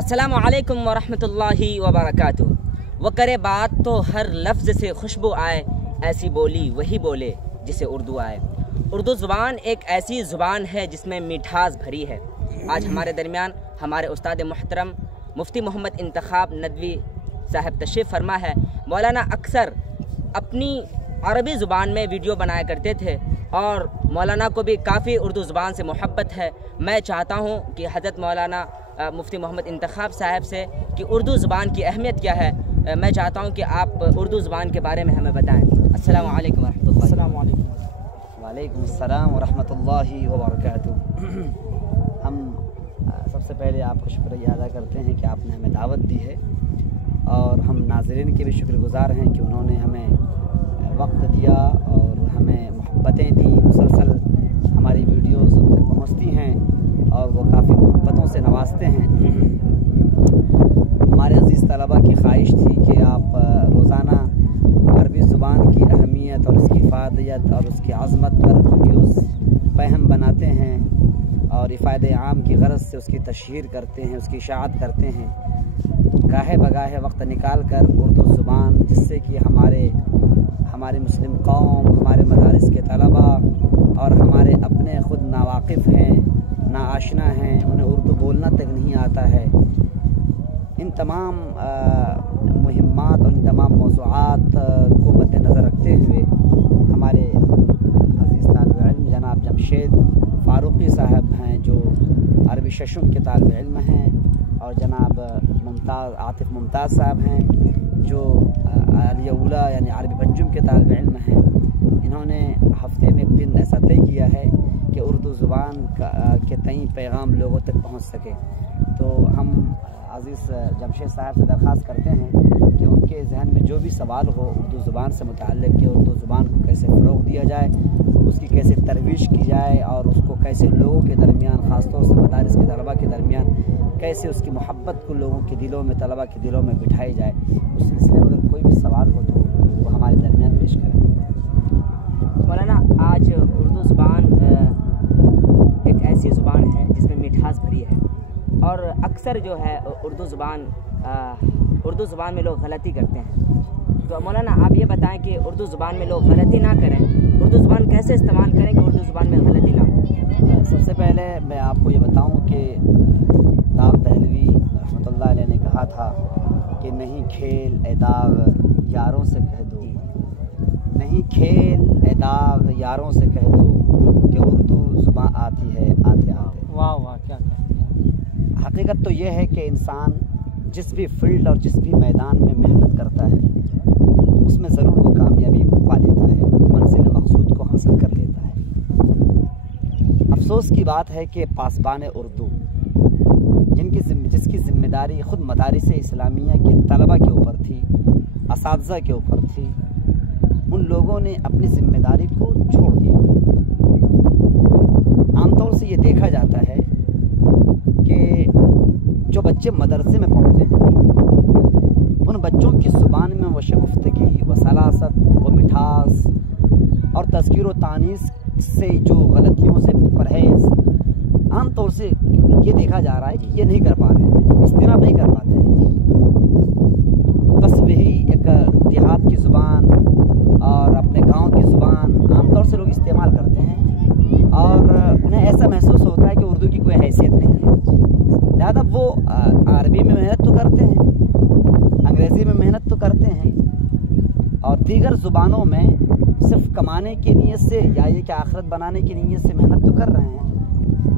अस्सलामु अलैकुम वरहमतुल्लाहि वबरकातुहू। वो करे बात तो हर लफ्ज़ से खुशबू आए, ऐसी बोली वही बोले जिसे उर्दू आए। उर्दू ज़ुबान एक ऐसी ज़ुबान है जिसमें मिठास भरी है। आज हमारे दरमियान हमारे उस्ताद मुहतरम मुफ्ती मोहम्मद इंतखाब नदवी साहब तशरीफ़ फरमा है। मौलाना अक्सर अपनी अरबी ज़ुबान में वीडियो बनाया करते थे और मौलाना को भी काफ़ी उर्दू ज़ुबान से मोहब्बत है। मैं चाहता हूँ कि हज़रत मौलाना मुफ्ती मोहम्मद इंतखाब साहब से कि उर्दू ज़ुबान की अहमियत क्या है, मैं चाहता हूँ कि आप उर्दू ज़ुबान के बारे में हमें बताएँ। अस्सलामु अलैकुम वरहमतुल्लाहि। वालेकुम अस्सलाम वरहमतुल्लाहि वबरकातुहू। हम सबसे पहले आपका शुक्रिया अदा करते हैं कि आपने हमें दावत दी है और हम नाज़रीन के भी शुक्रगुज़ार हैं कि उन्होंने हमें वक्त दिया और हमें मोहब्बतें दी। मुसलसल हमारी वीडियोज़ उन तक पहुँचती हैं और वो काफ़ी मोहब्बतों से नवाजते हैं। हमारे अज़ीज़ तलबा की ख्वाहिश थी कि आप रोज़ाना अरबी ज़ुबान की अहमियत और उसकी फ़ायदियत और उसकी अज़मत पर वीडियोज़ पहम बनाते हैं और इफ़ादे आम की गरज से उसकी तशहीर करते हैं, उसकी इशाअत करते हैं। गाहे बगाहे वक्त निकाल कर उर्दू ज़ुबान, जिससे कि हमारे मुस्लिम कौम, हमारे मदारिस के तलबा और हमारे अपने ख़ुद नावाकिफ़ हैं, नाआशना हैं, उन्हें उर्दू बोलना तक नहीं आता है। इन तमाम मुहिम्मात और इन तमाम मौज़ूआत को मद्देनज़र रखते हुए हमारे अज़ीज़ तालिब इल्म जनाब जमशेद फ़ारूक़ी साहब हैं जो अरबी शशुम के तालिब इल्म हैं और जनाब आतिफ़ मुमताज़ साहब हैं जो अलिया यानी अरबी पंजुम के तालिब इल्म हैं। इन्होंने हफ़्ते में एक दिन ऐसा तय किया है कि उर्दू ज़ुबान के तई पैगाम लोगों तक पहुँच सके। तो हम अज़ीज़ जमशेद साहब से दरख्वास्त करते हैं कि उनके जहन में जो भी सवाल हो उर्दू ज़ुबान से मुताल्लिक़ कि उर्दू ज़ुबान को कैसे फ़रोग़ दिया जाए, उसकी कैसे तरवीश की जाए और उसको कैसे लोगों के दरमियान, ख़ासतौर से मदारिस के तलबा के दरमियान कैसे उसकी मोहब्बत को लोगों के दिलों में, तलबा के दिलों में बिठाई जाए। उस सिलसिले में अगर कोई भी सवाल हो तो वो हमारे दरमियान पेश करें। मौलाना, आज उर्दू ज़ुबान एक ऐसी ज़ुबान है जिसमें मिठास भरी है और अक्सर जो है उर्दू ज़ुबान में लोग गलती करते हैं। तो मौलाना आप ये बताएं कि उर्दू ज़ुबान में लोग गलती ना करें, उर्दू ज़ुबान कैसे इस्तेमाल करें कि उर्दू ज़ुबान में गलती ना हो। सबसे पहले मैं आपको ये बताऊं कि दाग दहलवी रहमतुल्लाह अलैह ने कहा था कि नहीं खेल ए दाग यारों से कह दो, नहीं खेल ए दाग यारों से कह दो कि उर्दू ज़ुबान आती है आते आते। वाह वाह, क्या हकीकत तो ये है कि इंसान जिस भी फील्ड और जिस भी मैदान में मेहनत करता है उसमें ज़रूर वो कामयाबी पा लेता है, मंजिल मकसूद को हासिल कर लेता है। अफसोस की बात है कि पासबान उर्दू जिसकी ज़िम्मेदारी ख़ुद मदारिस इस्लामिया के तलबा के ऊपर थी, असातिज़ा के ऊपर थी, उन लोगों ने अपनी ज़िम्मेदारी को छोड़ दिया। आमतौर से ये देखा जाता है कि जो बच्चे मदरसे में पढ़ते हैं उन बच्चों की ज़ुबान में वो शगुफ्तगी, व सलासत, व मिठास और तज़कीर व तानीस से जो गलतियों से परहेज़ आम तौर से ये देखा जा रहा है कि ये नहीं कर पा रहे हैं, इस्तेमाल नहीं कर पाते हैं। बस वही एक देहात की ज़ुबान और अपने गांव की ज़ुबान आमतौर से लोग इस्तेमाल करते हैं और उन्हें ऐसा महसूस होता है कि उर्दू की कोई हैसियत नहीं है। लिहाजा वो अरबी में मेहनत तो करते हैं, अंग्रेज़ी में मेहनत तो करते हैं और दीगर ज़ुबानों में सिर्फ कमाने की नीयत से या ये कि आखिरत बनाने की नीयत से मेहनत तो कर रहे हैं,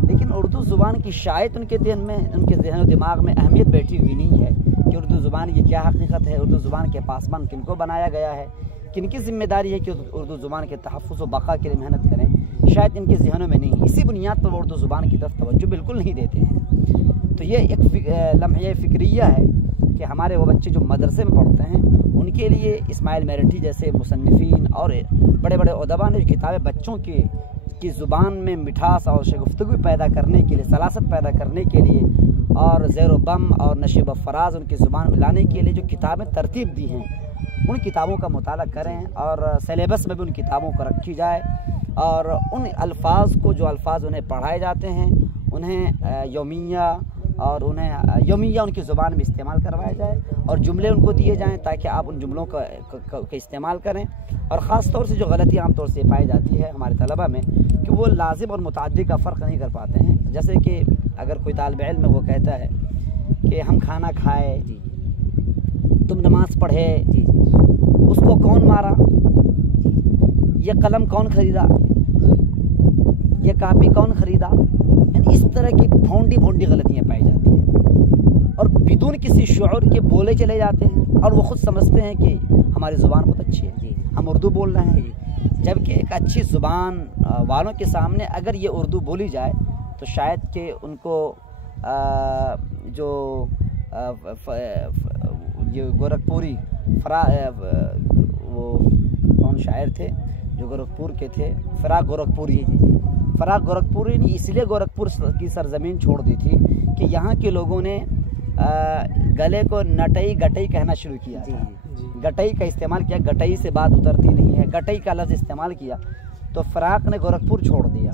लेकिन उर्दू ज़ुबान की शायद उनके जहन व दिमाग में अहमियत बैठी हुई नहीं है कि उर्दू ज़ुबान की क्या हकीकत है, उर्दू ज़ुबान के पासबान किनको बनाया गया है, किनकी ज़िम्मेदारी है कि उर्दू ज़ुबान के तहफ़्फ़ुज़ व बक़ा के लिए मेहनत करें, शायद इनके जहनों में नहीं। इसी बुनियाद पर वो उर्दू ज़ुबान की तरफ तवज्जो बिल्कुल नहीं देते हैं। तो ये एक लम्हा फ़िक्रिया है कि हमारे वो बच्चे जो मदरसे में पढ़ते हैं उनके लिए इस्माइल मेरठी जैसे मुसन्निफ़ीन और बड़े बड़े उदबा ने किताबें बच्चों की ज़ुबान में मिठास और शगुफ्तगी पैदा करने के लिए, सलासत पैदा करने के लिए और ज़ेर बम और नशीब फराज उनकी ज़ुबान में लाने के लिए जो किताबें तरतीब दी हैं, उन किताबों का मुताला करें और सिलेबस में भी उन किताबों को रखी जाए और उन अल्फाज को, जो अल्फाज उन्हें पढ़ाए जाते हैं, उन्हें यौमिया और उन्हें यौमिया उनकी ज़ुबान में इस्तेमाल करवाया जाए और जुमले उनको दिए जाएं ताकि आप उन जुमलों का इस्तेमाल करें। और ख़ास तौर से जो गलती आम तौर से पाई जाती है हमारे तलबा में कि वो लाजिम और मुतअद्दी का फ़र्क नहीं कर पाते हैं। जैसे कि अगर कोई तालिब इल्म वो कहता है कि हम खाना खाए, तुम नमाज़ पढ़े, उसको कौन मारा, ये कलम कौन ख़रीदा, ये कापी कौन ख़रीदा, यानी इस तरह की भोंडी गलतियाँ पाई जाती हैं और बिदून किसी शऊर के बोले चले जाते हैं और वो ख़ुद समझते हैं कि हमारी ज़ुबान बहुत अच्छी है, हम उर्दू बोल रहे हैं। जबकि एक अच्छी ज़ुबान वालों के सामने अगर ये उर्दू बोली जाए तो शायद कि उनको जो ये गोरखपुरी वो कौन शायर थे जो गोरखपुर के थे, फ़राक़ गोरखपुरी ने इसलिए गोरखपुर की सरज़मीन छोड़ दी थी कि यहाँ के लोगों ने गले को नटई गटई कहना शुरू किया। गटई का इस्तेमाल किया, गटई से बात उतरती नहीं है, गटई का लफ्ज़ इस्तेमाल किया तो फ़राक़ ने गोरखपुर छोड़ दिया।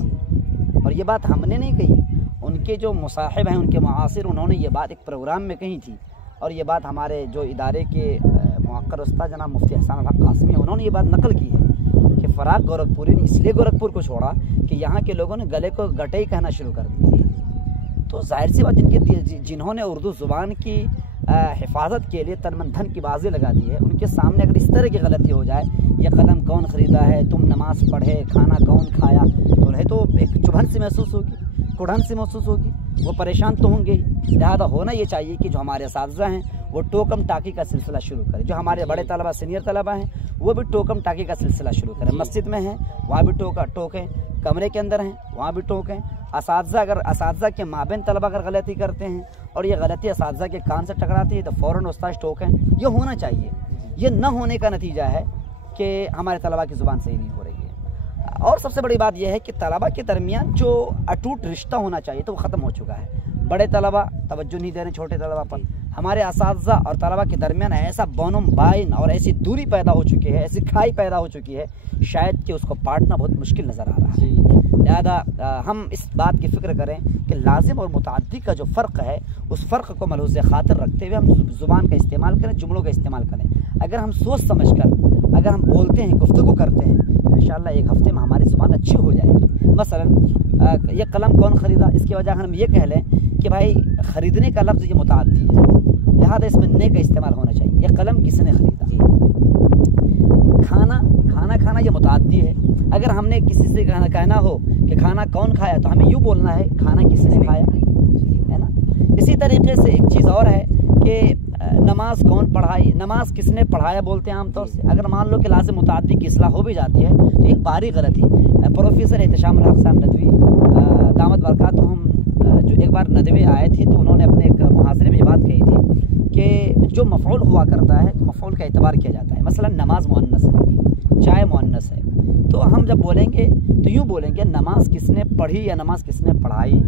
और ये बात हमने नहीं कही, उनके जो मुसाहिब हैं, उनके मुआसिर, उन्होंने ये बात एक प्रोग्राम में कही थी। और ये बात हमारे जो इदारे के मुअक्कर उस्ताद जनाब मुफ्ती एहसान हक कासमी हैं, उन्होंने ये बात नकल की है कि फ़राक़ गोरखपुरी ने इसलिए गोरखपुर को छोड़ा कि यहाँ के लोगों ने गले को गटई कहना शुरू कर दिया। तो जाहिर सी बात जिन्होंने उर्दू ज़ुबान की हिफाजत के लिए तन मन धन की बाजी लगा दी है, उनके सामने अगर इस तरह की गलती हो जाए, ये कलम कौन ख़रीदा है, तुम नमाज़ पढ़े, खाना कौन खाया, तो उन्हें तो एक चुभन सी महसूस होगी, कुढ़न सी महसूस होगी, वो परेशान तो होंगे ही। लिहाजा होना ये चाहिए कि जो हमारे असातिज़ा हैं वो टोकम टाकी का सिलसिला शुरू करें। जो हमारे बड़े तलबा सीनियर तलबा हैं वो भी टोकम टाकी का सिलसिला शुरू करें। मस्जिद में हैं वहाँ भी टोकें, कमरे के अंदर हैं वहाँ भी टोकें। असातिज़ा के माबेन तलबा अगर गलती करते हैं और ये गलती असातिज़ा के कान से टकराती है तो फ़ौरन उस्ताद टोकें। ये होना चाहिए। ये न होने का नतीजा है कि हमारे तलबा की ज़ुबान सही नहीं हो रही है। और सबसे बड़ी बात यह है कि तलबा के दरमियान जो अटूट रिश्ता होना चाहिए तो वो ख़त्म हो चुका है। बड़े तलबा तवज्जो नहीं दे रहे छोटे तलबा पर। हमारे असातिज़ा और तलबा के दरमियान ऐसा बोनम बाइन और ऐसी दूरी पैदा हो चुकी है, ऐसी खाई पैदा हो चुकी है, शायद कि उसको पाटना बहुत मुश्किल नज़र आ रहा है। लिहाजा हम इस बात की फ़िक्र करें कि लाजिम और मुतअद्दी का जो फ़र्क है उस फ़र्क को मलहूज़ ख़ातिर रखते हुए हम ज़ुबान का इस्तेमाल करें, जुमलों का इस्तेमाल करें। अगर हम सोच समझ कर अगर हम बोलते हैं, गुफ्तगू करते हैं, इंशाअल्लाह एक हफ़्ते में हमारी ज़ुबान अच्छी हो जाएगी। मसलन ये कलम कौन ख़रीदा, इसके वजह हम ये कह लें कि भाई ख़रीदने का लफ्ज़ ये मुतअद्दी है, लिहाजा इसमें ने का इस्तेमाल होना चाहिए। ये कलम किसने ख़रीदा। खाना ये मुतअद्दी है। अगर हमने किसी से कहना हो कि खाना कौन खाया तो हमें यूँ बोलना है खाना किसने खाया, है ना। इसी तरीके से एक चीज़ और है कि नमाज कौन पढ़ाई, नमाज किसने पढ़ाया बोलते हैं आमतौर से। अगर मान लो कि लाज़िम मुतअद्दी की इस्लाह हो भी जाती है तो एक बारीक गलती। प्रोफेसर एहतशामुल हक साहब नदवी दामत बरकातुहुम जो एक बार नदवे आए थे तो उन्होंने अपने एक मुहाज़रे में ये बात कही थी कि जो मफ़ऊल हुआ करता है मफ़ऊल का एतबार किया जाता है। मसलन नमाज मुअन्नस है, चाय मुअन्नस है, तो हम जब बोलेंगे तो यूँ बोलेंगे नमाज किसने पढ़ी या नमाज किसने पढ़ाई,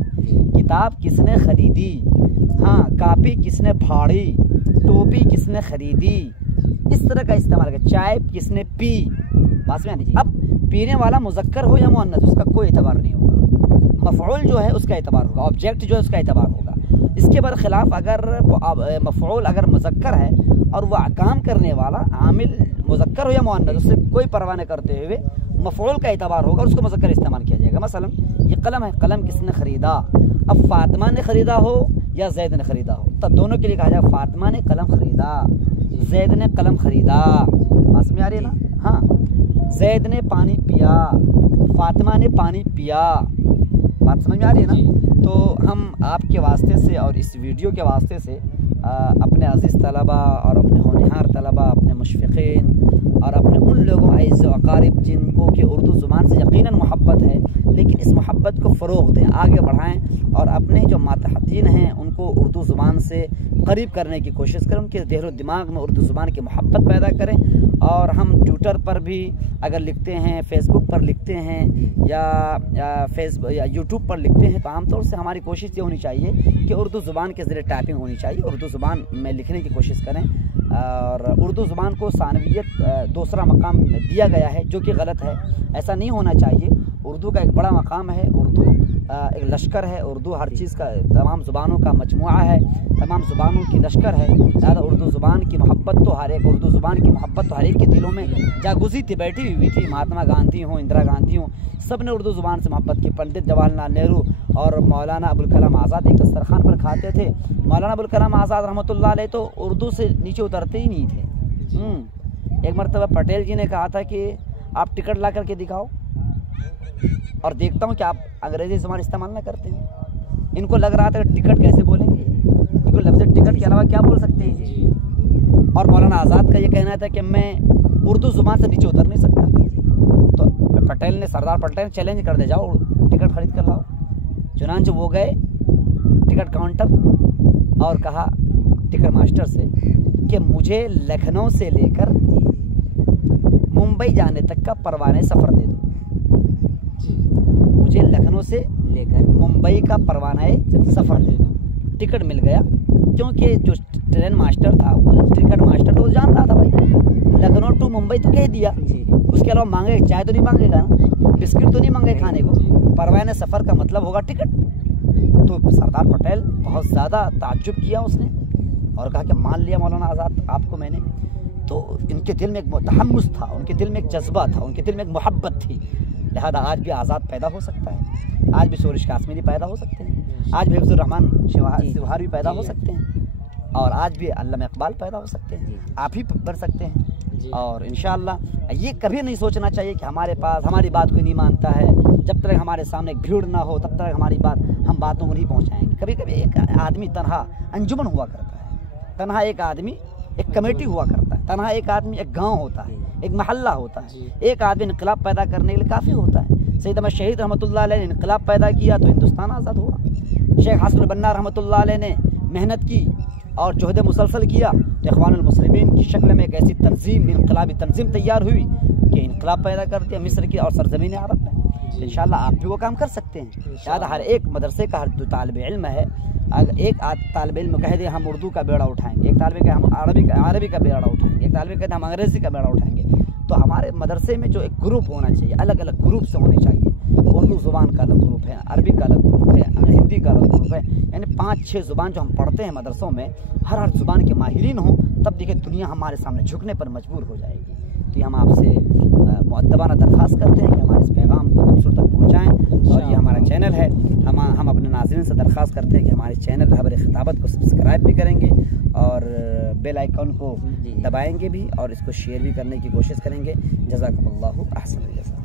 किताब किसने ख़रीदी, हाँ कापी किसने फाड़ी, टोपी किसने ख़रीदी, इस तरह का इस्तेमाल कर। चाय किसने पी, बात में आनी। अब पीने वाला मुज़क्कर हो या मुअन्नस उसका कोई एतबार नहीं होगा। मफ़ऊल जो है उसका एतबार होगा, ऑब्जेक्ट जो है उसका एतबार होगा। इसके बरखिलाफ़ अगर मफ़ऊल अगर मुज़क्कर है और वह काम करने वाला आमिल मुज़क्कर हो या मुअन्नस उससे कोई परवाह न करते हुए मफ़ऊल का एतबार होगा और उसको मुज़क्कर इस्तेमाल किया जाएगा। मसलन ये कलम है, कलम किसने ख़रीदा। अब फ़ातिमा ने ख़रीदा हो या ज़ैद ने ख़रीदा हो तब दोनों के लिए कहा जाए फ़ातिमा ने कलम ख़रीदा, ज़ैद ने कलम ख़रीदा। पास में आ रही है ना। हाँ, ज़ैद ने पानी पिया, फ़ातिमा ने पानी पिया। बात समझ में आ रही है ना। तो हम आपके वास्ते से और इस वीडियो के वास्ते से अपने अज़ीज़ तलबा और अपने होनहार तलबा, अपने मुशफ़िक़ीन और अपने उन लोगों अज़ीज़ व अक़ारिब जिनको कि उर्दू ज़ुबान से यकीनन मोहब्बत है लेकिन इस मोहब्बत को फ़रोग़ दें, आगे बढ़ाएं और अपने जो मातहतीन हैं उनको उर्दू ज़ुबान से करीब करने की कोशिश करें, उनके दिल दिमाग में उर्दू ज़ुबान की मोहब्बत पैदा करें। और हम ट्विटर पर भी अगर लिखते हैं, फ़ेसबुक पर लिखते हैं या यूट्यूब पर लिखते हैं तो आमतौर से हमारी कोशिश ये होनी चाहिए कि उर्दू ज़ुबान के ज़रिए टाइपिंग होनी चाहिए, उर्दू ज़ुबान में लिखने की कोशिश करें। और उर्दू ज़ुबान को सानवियत दूसरा मकाम दिया गया है जो कि गलत है, ऐसा नहीं होना चाहिए। उर्दू का एक बड़ा मकाम है, उर्दू एक लश्कर है। उर्दू हर चीज़ का, तमाम ज़ुबानों का मजमुआ है, तमाम ज़ुबानों की लश्कर है। ज़्यादा उर्दू ज़ुबान की मोहब्बत तो हर एक, उर्दू ज़ुबान की मोहब्बत तो हर एक के दिलों में जागुज़ी थी, बैठी हुई थी। महात्मा गांधी हों, इंदिरा गांधी हों, सब ने उर्दू ज़ुबान से मोहब्बत की। पंडित जवाहरलाल नेहरू और मौलाना अबुल कलाम आज़ाद एक दस्तरखान पर खाते थे। मौलाना अबुल कलाम आज़ाद रहमतुल्लाह अलैह तो उर्दू से नीचे उतरते ही नहीं थे। एक मरतबा पटेल जी ने कहा था कि आप टिकट ला करके दिखाओ और देखता हूँ कि आप अंग्रेज़ी ज़ुबान इस्तेमाल ना करते हैं। इनको लग रहा था कि टिकट कैसे बोलेंगे, इनको लफ्ज़ टिकट के अलावा क्या बोल सकते हैं जी। और मौलाना आज़ाद का ये कहना था कि मैं उर्दू ज़ुबान से नीचे उतर नहीं सकता। तो पटेल ने, सरदार पटेल ने चैलेंज कर दे, जाओ टिकट खरीद कर लाओ। चुनांचे वो गए टिकट काउंटर और कहा टिकट मास्टर से कि मुझे लखनऊ से लेकर मुंबई जाने तक का परवाने सफ़र दे दो। मुझे लखनऊ से लेकर मुंबई का परवाना सफ़र दे दो। टिकट मिल गया, क्योंकि जो ट्रेन मास्टर था वो टिकट मास्टर तो जान रहा था भाई, लखनऊ टू मुंबई तो कह दिया, उसके अलावा मांगे चाय तो नहीं मांगेगा ना, बिस्किट तो नहीं मांगे खाने को, परवाने सफ़र का मतलब होगा टिकट। तो सरदार पटेल बहुत ज़्यादा ताज्जुब किया उसने और कहा कि मान लिया मौलाना आज़ाद आपको मैंने। तो इनके दिल में एक तहम्मुस था, उनके दिल में एक जज्बा था, उनके दिल में एक मोहब्बत थी। लिहाजा आज भी आज़ाद पैदा हो सकता है, आज भी सोरिश काश्मीरी पैदा हो सकते हैं, आज भी हिफ्ज़ुर रहमान शिवहार भी पैदा हो सकते हैं, और आज भी अल्लामा इकबाल पैदा हो सकते हैं, आप ही बन सकते हैं। और इंशाअल्लाह ये कभी नहीं सोचना चाहिए कि हमारे पास, हमारी बात कोई नहीं मानता है। जब तक हमारे सामने भीड़ ना हो तब तक हमारी बात, हम बातों को नहीं पहुँचाएंगे। कभी कभी एक आदमी तनहा अंजुमन हुआ करता है, तनहा एक आदमी एक कमेटी हुआ करता है, तनहा एक आदमी एक गांव होता है, एक महल्ला होता है। एक आदमी इनकलाब पैदा करने के लिए काफ़ी होता है। सैयद अहमद शहीद रहमतुल्लाह अलैह ने इनकलाब पैदा किया तो हिंदुस्तान आज़ाद हुआ। शेख हसन बन्ना रहमतुल्लाह अलैह ने मेहनत की और जोहद मुसलसल किया तो इख्वानुल मुस्लिमीन की शक्ल में एक ऐसी तंजीम, इनकलाबी तंजीम तैयार हुई कि इनकलाब पैदा कर दिया मिस्र की और सरजमीन अरब में। इंशाअल्लाह आप भी वो काम कर सकते हैं। शायद हर एक मदरसे का हर जो तालिब इल्म है, अगर एक तालिब इल्म कह दे हम उर्दू का बेड़ा उठाएंगे, एक तालिब कहे हम अरबी का बेड़ा उठाएंगे, एक तालिब कहते हम अंग्रेज़ी का बेड़ा उठाएंगे, तो हमारे मदरसे में जो एक ग्रुप होना चाहिए, अलग अलग ग्रुप से होने चाहिए। उर्दू ज़ुबान का अलग ग्रुप है, अरबी का अलग ग्रुप है, हिंदी का अलग ग्रुप है, यानी 5-6 ज़ुबान जो हम पढ़ते हैं मदरसों में, हर ज़ुबान के माहिरीन हों, तब देखिए दुनिया हमारे सामने झुकने पर मजबूर हो जाएगी। तो हम आपसे मुअद्दबाना दरख्वास्त करते हैं कि हमारे इस पैगाम को दूसरों तक पहुँचाएँ। और ये हमारा चैनल है, हम अपने नाज़रीन से दरख्वास्त करते हैं कि हमारे चैनल रहबर खिताबत को सब्सक्राइब भी करेंगे और बेल आइकन को दबाएंगे भी और इसको शेयर भी करने की कोशिश करेंगे। जज़ाकुमुल्लाहु अहसन।